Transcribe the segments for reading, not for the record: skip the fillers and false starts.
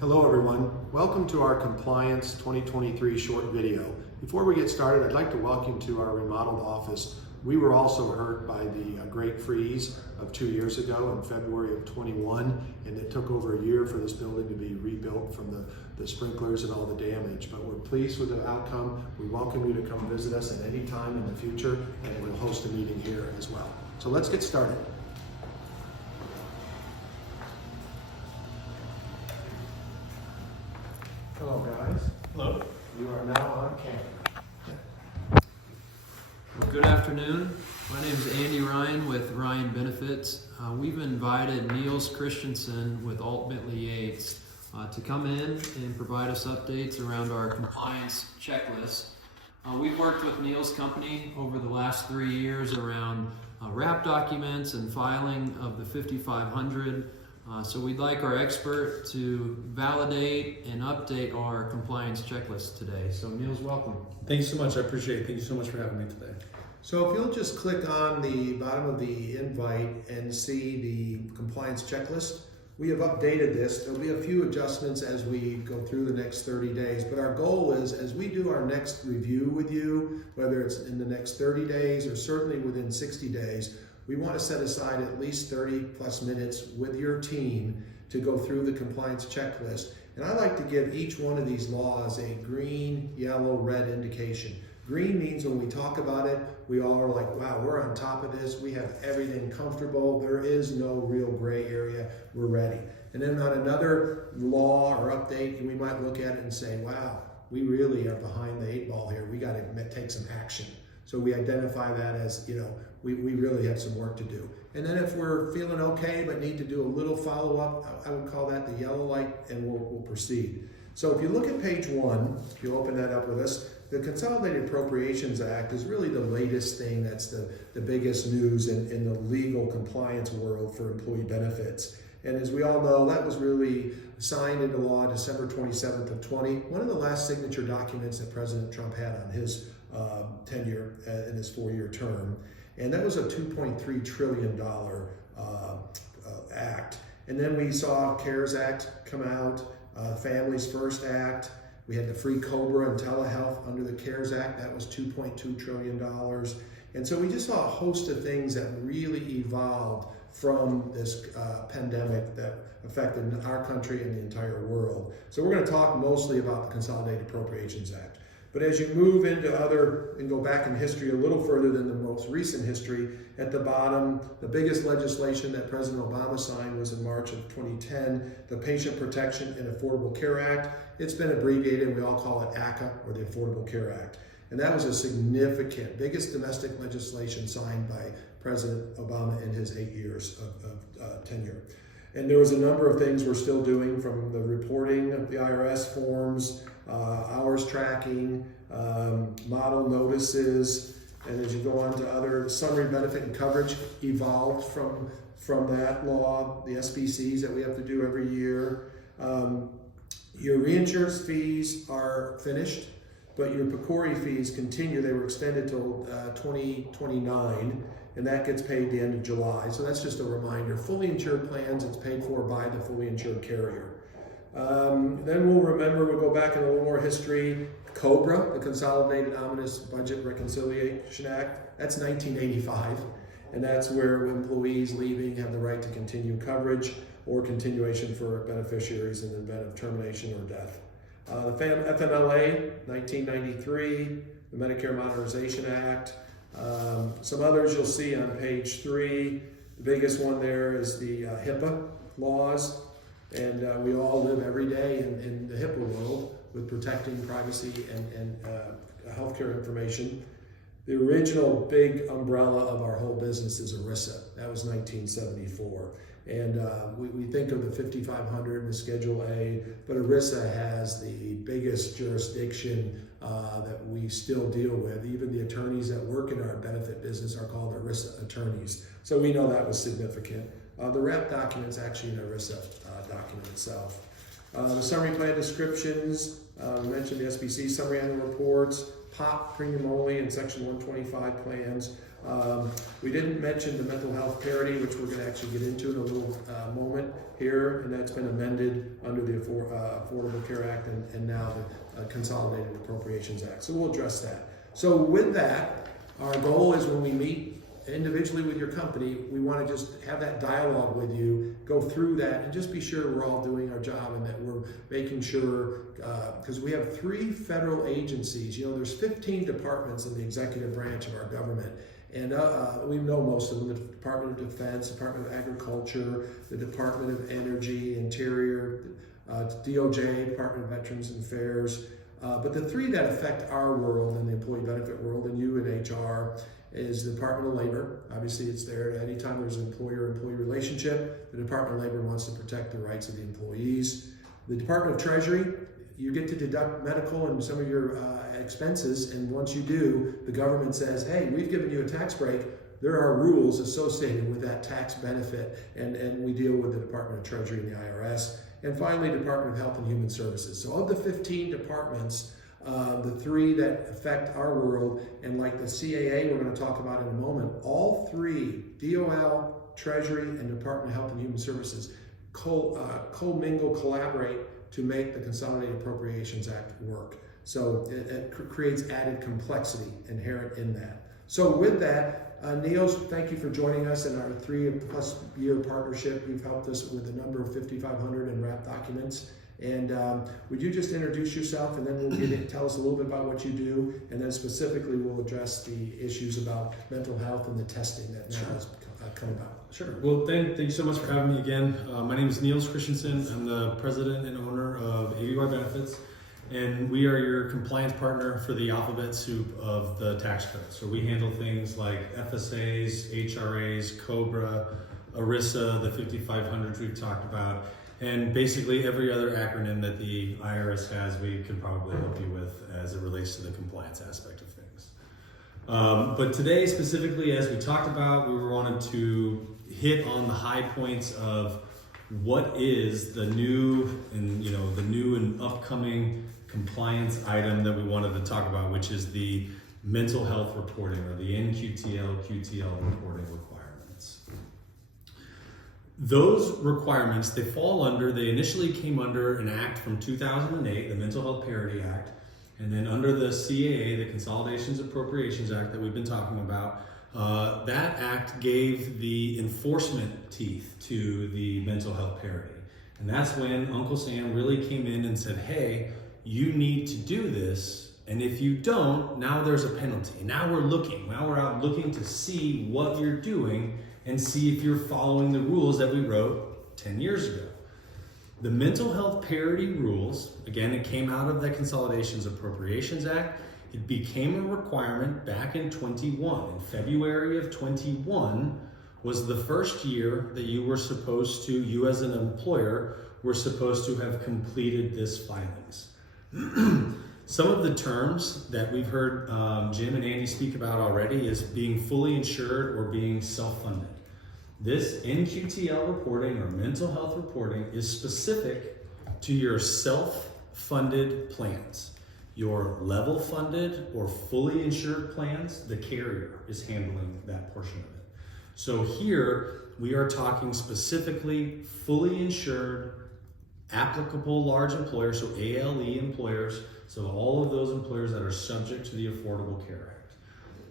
Hello everyone, welcome to our Compliance 2023 short video. Before we get started, I'd like to welcome you to our remodeled office. We were also hurt by the great freeze of 2 years ago in February of 21, and it took over a year for this building to be rebuilt from the sprinklers and all the damage. But we're pleased with the outcome. We welcome you to come visit us at any time in the future, and we'll host a meeting here as well. So let's get started. Hello guys. Hello. You are now on camera. Well, good afternoon. My name is Andy Ryan with Ryan Benefits. We've invited Niels Christiansen with Ultimately Yates to come in and provide us updates around our compliance checklist. We've worked with Niels' company over the last 3 years around wrap documents and filing of the 5500. So we'd like our expert to validate and update our compliance checklist today. So Niels, welcome. Thank you so much. I appreciate it. Thank you so much for having me today. So if you'll just click on the bottom of the invite and see the compliance checklist, we have updated this. There'll be a few adjustments as we go through the next 30 days, but our goal is as we do our next review with you, whether it's in the next 30 days or certainly within 60 days, we want to set aside at least 30 plus minutes with your team to go through the compliance checklist. And I like to give each one of these laws a green, yellow, red indication. Green means when we talk about it, we all are like, wow, we're on top of this. We have everything comfortable. There is no real gray area. We're ready. And then on another law or update, we might look at it and say, wow, we really are behind the 8 ball here. We got to take some action. So we identify that as, we really have some work to do. And then if we're feeling okay but need to do a little follow-up, I would call that the yellow light, and we'll proceed. So if you look at page 1, if you open that up with us, the Consolidated Appropriations Act is really the latest thing that's the biggest news in the legal compliance world for employee benefits. And as we all know, that was really signed into law December 27th of 20, one of the last signature documents that President Trump had on his tenure in his 4-year term. And that was a $2.3 trillion act. And then we saw CARES Act come out, Families First Act. We had the free COBRA and telehealth under the CARES Act. That was $2.2 trillion. And so we just saw a host of things that really evolved from this pandemic that affected our country and the entire world. So we're going to talk mostly about the Consolidated Appropriations Act. But as you move into and go back in history a little further than the most recent history, at the bottom, the biggest legislation that President Obama signed was in March of 2010, the Patient Protection and Affordable Care Act. It's been abbreviated, we all call it ACA, or the Affordable Care Act. And that was a significant, biggest domestic legislation signed by President Obama in his 8 years of tenure. And there was a number of things we're still doing, from the reporting of the IRS forms, hours tracking, model notices, and as you go on to other summary benefit and coverage evolved from that law, the SBCs that we have to do every year. Your reinsurance fees are finished, but your PCORI fees continue. They were extended till 2029, and that gets paid the end of July. So that's just a reminder. Fully insured plans, it's paid for by the fully insured carrier. Then we'll go back in a little more history. COBRA, the Consolidated Omnibus Budget Reconciliation Act, that's 1985. And that's where employees leaving have the right to continue coverage or continuation for beneficiaries in the event of termination or death. The FMLA, 1993, the Medicare Modernization Act. Some others you'll see on page 3. The biggest one there is the HIPAA laws. And we all live every day in the HIPAA world with protecting privacy and healthcare information. The original big umbrella of our whole business is ERISA. That was 1974. And we think of the 5500 and the Schedule A, but ERISA has the biggest jurisdiction that we still deal with. Even the attorneys that work in our benefit business are called ERISA attorneys. So we know that was significant. The wrap document is actually an ERISA document itself. The summary plan descriptions, we mentioned the SBC summary annual reports, POP, premium only, and Section 125 plans. We didn't mention the mental health parity, which we're going to actually get into in a little moment here, and that's been amended under the Affordable Care Act and now the Consolidated Appropriations Act. So we'll address that. So with that, our goal is when we meet individually with your company, we want to just have that dialogue with you, go through that, and just be sure we're all doing our job and that we're making sure, because we have 3 federal agencies. There's 15 departments in the executive branch of our government. And we know most of them: the Department of Defense, Department of Agriculture, the Department of Energy, Interior, DOJ, Department of Veterans Affairs. But the 3 that affect our world and the employee benefit world, and you in HR, is the Department of Labor. Obviously, it's there anytime there's an employer-employee relationship. The Department of Labor wants to protect the rights of the employees. The Department of Treasury, you get to deduct medical and some of your expenses, and once you do, the government says, hey, we've given you a tax break. There are rules associated with that tax benefit, and we deal with the Department of Treasury and the IRS. And finally, Department of Health and Human Services. So of the 15 departments, the 3 that affect our world, and like the CAA we're going to talk about in a moment, all 3, DOL, Treasury, and Department of Health and Human Services, co-mingle, collaborate to make the Consolidated Appropriations Act work. So it creates added complexity inherent in that. So with that, Niels, thank you for joining us in our 3+ year partnership. You've helped us with a number of 5,500 and wrap documents. And would you just introduce yourself, and then we'll tell us a little bit about what you do, and then specifically we'll address the issues about mental health and the testing that now has come about. Sure. Well, thank you so much for having me again. My name is Niels Christiansen. I'm the president and owner of ABY Benefits, and we are your compliance partner for the alphabet soup of the tax code. So we handle things like FSAs, HRAs, COBRA, ERISA, the 5500s we've talked about, and basically every other acronym that the IRS has, we could probably help you with as it relates to the compliance aspect of things. But today, specifically, as we talked about, we wanted to hit on the high points of what is the new and upcoming compliance item that we wanted to talk about, which is the mental health reporting, or the NQTL, QTL reporting requirements. Those requirements, they initially came under an act from 2008, the Mental Health Parity Act, and then under the CAA, the Consolidations Appropriations Act that we've been talking about, that act gave the enforcement teeth to the mental health parity. And that's when Uncle Sam really came in and said, hey, you need to do this, and if you don't, now there's a penalty. Now we're out looking to see what you're doing and see if you're following the rules that we wrote 10 years ago. The mental health parity rules, again, it came out of the Consolidations Appropriations Act. It became a requirement back in 21. In February of 21 was the first year that you as an employer, were supposed to have completed this filings. Some of the terms that we've heard Jim and Andy speak about already is being fully insured or being self-funded. This NQTL reporting, or mental health reporting, is specific to your self-funded plans. Your level funded or fully insured plans, the carrier is handling that portion of it. So here we are talking specifically fully insured, applicable large employers, so ALE employers, so all of those employers that are subject to the Affordable Care Act.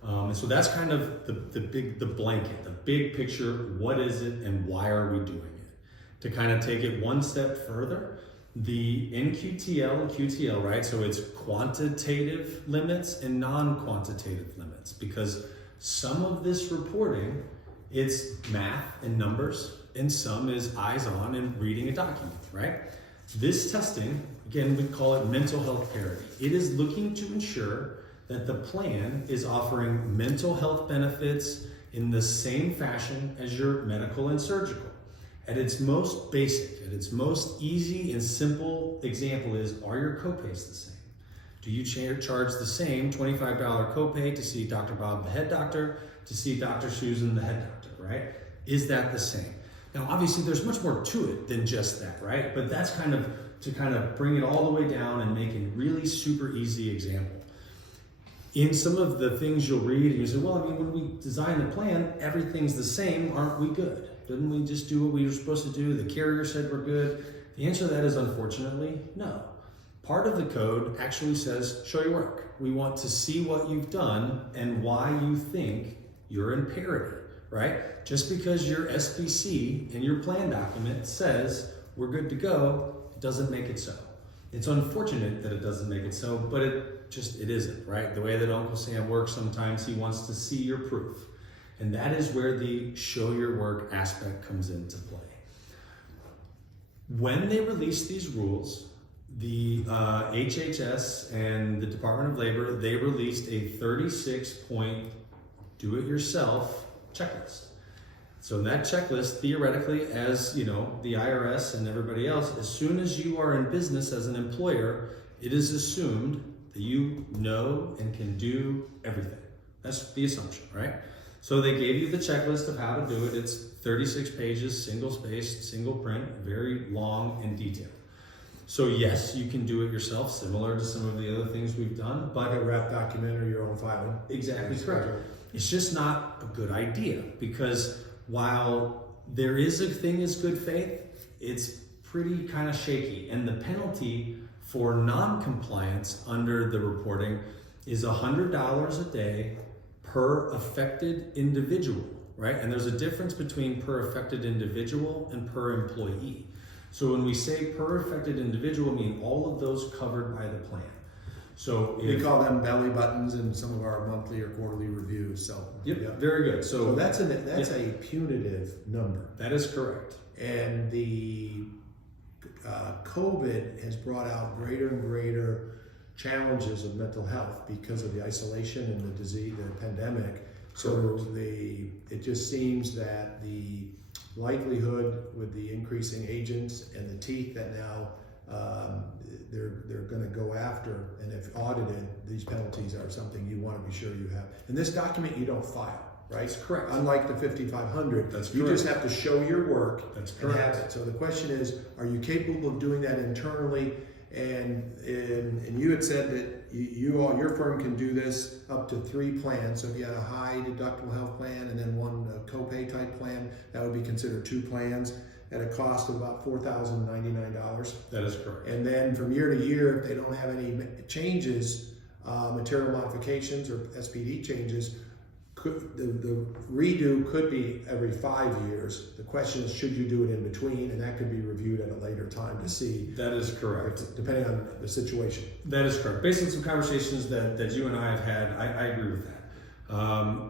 And so that's kind of the blanket, the big picture. What is it and why are we doing it? To kind of take it one step further, the NQTL and QTL, right? So it's quantitative limits and non-quantitative limits, because some of this reporting, it's math and numbers, and some is eyes on and reading a document, right? This testing, again, we call it mental health parity. It is looking to ensure that the plan is offering mental health benefits in the same fashion as your medical and surgical. At its most basic, at its most easy and simple example is, are your copays the same? Do you charge the same $25 copay to see Dr. Bob, the head doctor, to see Dr. Susan, the head doctor, right? Is that the same? Now, obviously, there's much more to it than just that, right? But that's kind of to bring it all the way down and make a really super easy example. in some of the things you'll read, and you say, well, I mean, when we design the plan, everything's the same. Aren't we good? Didn't we just do what we were supposed to do? The carrier said we're good. The answer to that is unfortunately no. Part of the code actually says, show your work. We want to see what you've done and why you think you're in parity, right? Just because your SBC in your plan document says we're good to go, it doesn't make it so. It's unfortunate that it doesn't make it so, but it isn't, right? The way that Uncle Sam works, sometimes he wants to see your proof. And that is where the show your work aspect comes into play. When they released these rules, the HHS and the Department of Labor, they released a 36-point do-it-yourself checklist. So in that checklist, theoretically, as you know, the IRS and everybody else, as soon as you are in business as an employer, it is assumed that you know and can do everything. That's the assumption, right? So they gave you the checklist of how to do it. It's 36 pages, single-spaced, single print, very long and detailed. So yes, you can do it yourself, similar to some of the other things we've done, but Like a wrap document or your own filing. exactly correct. It's just not a good idea, because while there is a thing as good faith, it's pretty kind of shaky. And the penalty for non-compliance under the reporting is $100 a day per affected individual, right? And there's a difference between per affected individual and per employee. So when we say per affected individual, I mean all of those covered by the plan. So We call them belly buttons in some of our monthly or quarterly reviews. So Yep, very good. So that's a punitive number. That is correct. And the COVID has brought out greater and greater challenges of mental health because of the isolation and the disease, the pandemic. So it just seems that the likelihood with the increasing agents and the teeth that now they're going to go after, and if audited, these penalties are something you want to be sure you have. In this document, you don't file, right? That's correct. Unlike the 5500, That's you correct. just have to show your work. That's and have correct. it. So the question is, are you capable of doing that internally? And you had said that your firm can do this up to 3 plans. So if you had a high deductible health plan and then one copay type plan, that would be considered 2 plans at a cost of about $4,099. That is correct. And then from year to year, if they don't have any changes, material modifications or SPD changes, the redo could be every 5 years. The question is, should you do it in between? And that could be reviewed at a later time to see. That is correct. Depending on the situation. That is correct. Based on some conversations that you and I have had, I agree with that.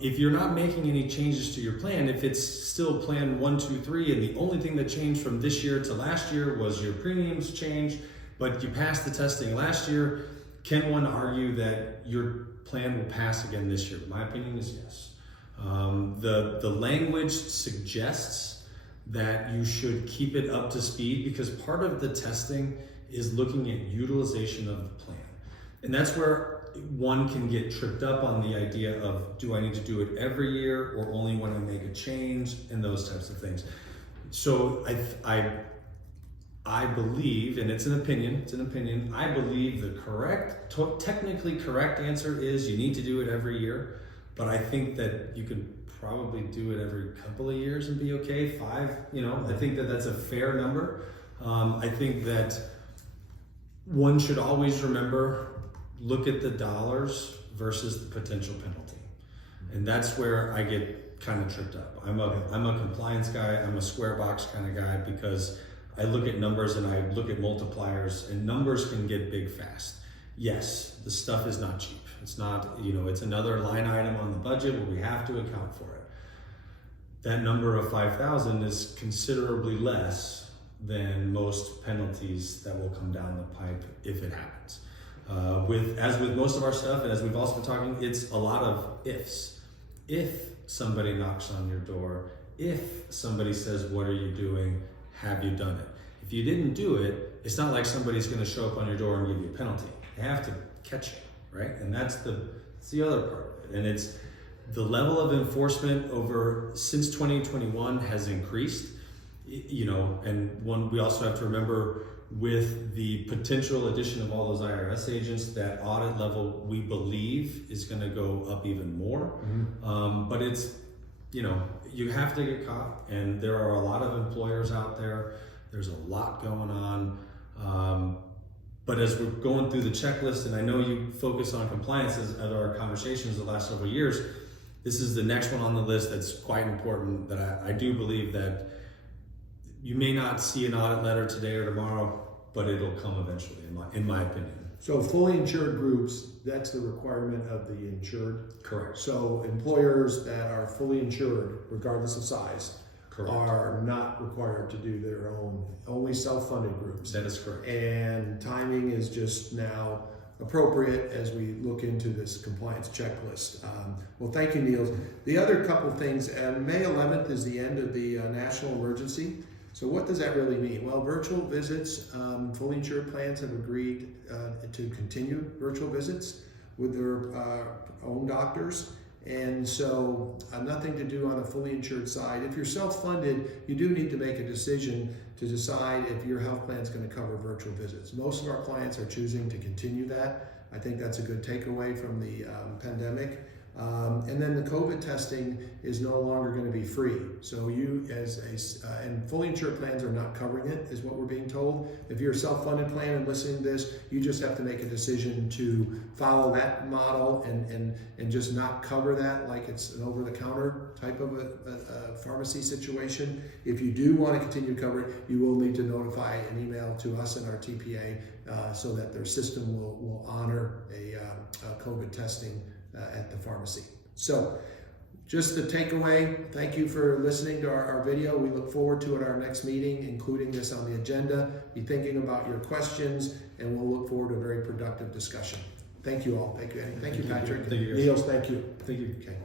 If you're not making any changes to your plan, if it's still plan 1, 2, 3, and the only thing that changed from this year to last year was your premiums changed, but you passed the testing last year, can one argue that your plan will pass again this year? My opinion is yes. The language suggests that you should keep it up to speed, because part of the testing is looking at utilization of the plan. And that's where one can get tripped up on the idea of, do I need to do it every year or only when I make a change, and those types of things. So I believe, and it's an opinion, I believe the technically correct answer is you need to do it every year, but I think that you could probably do it every couple of years and be okay. 5, I think that that's a fair number. I think that one should always remember, look at the dollars versus the potential penalty. And that's where I get kind of tripped up. I'm a compliance guy, I'm a square box kind of guy, because I look at numbers and I look at multipliers, and numbers can get big fast. Yes, the stuff is not cheap. It's not, it's another line item on the budget where we have to account for it. That number of 5,000 is considerably less than most penalties that will come down the pipe if it happens. As with most of our stuff, and as we've also been talking, it's a lot of ifs. If somebody knocks on your door, if somebody says, what are you doing? Have you done it? If you didn't do it, it's not like somebody's going to show up on your door and give you a penalty. They have to catch you, right? And that's the other part of it. And it's the level of enforcement since 2021 has increased, and we also have to remember with the potential addition of all those IRS agents, that audit level we believe is going to go up even more. But it's, you have to get caught, and there are a lot of employers out there. There's a lot going on. But as we're going through the checklist, and I know you focus on compliance at our conversations the last several years, this is the next one on the list that's quite important, that I do believe that you may not see an audit letter today or tomorrow, but it'll come eventually, in my opinion. So fully insured groups, that's the requirement of the insured. Correct. So employers that are fully insured, regardless of size, Correct. are not required to do their own, only self-funded groups. That is correct. And timing is just now appropriate as we look into this compliance checklist. Well, thank you, Niels. The other couple things, May 11th is the end of the national emergency. So what does that really mean? Well, virtual visits, fully insured plans have agreed to continue virtual visits with their own doctors. And so nothing to do on the fully insured side. If you're self-funded, you do need to make a decision to decide if your health plan is going to cover virtual visits. Most of our clients are choosing to continue that. I think that's a good takeaway from the pandemic. And then the COVID testing is no longer going to be free. So you and fully insured plans are not covering it, is what we're being told. If you're a self-funded plan and listening to this, you just have to make a decision to follow that model and just not cover that like it's an over-the-counter type of a pharmacy situation. If you do want to continue to cover it, you will need to notify an email to us and our TPA so that their system will honor a COVID testing at the pharmacy. So just the takeaway, thank you for listening to our video. We look forward to our next meeting, including this on the agenda. Be thinking about your questions, and we'll look forward to a very productive discussion. Thank you all. Thank you, Annie. Thank you, Patrick. Thank you, guys. Niels, thank you. Thank you. Okay.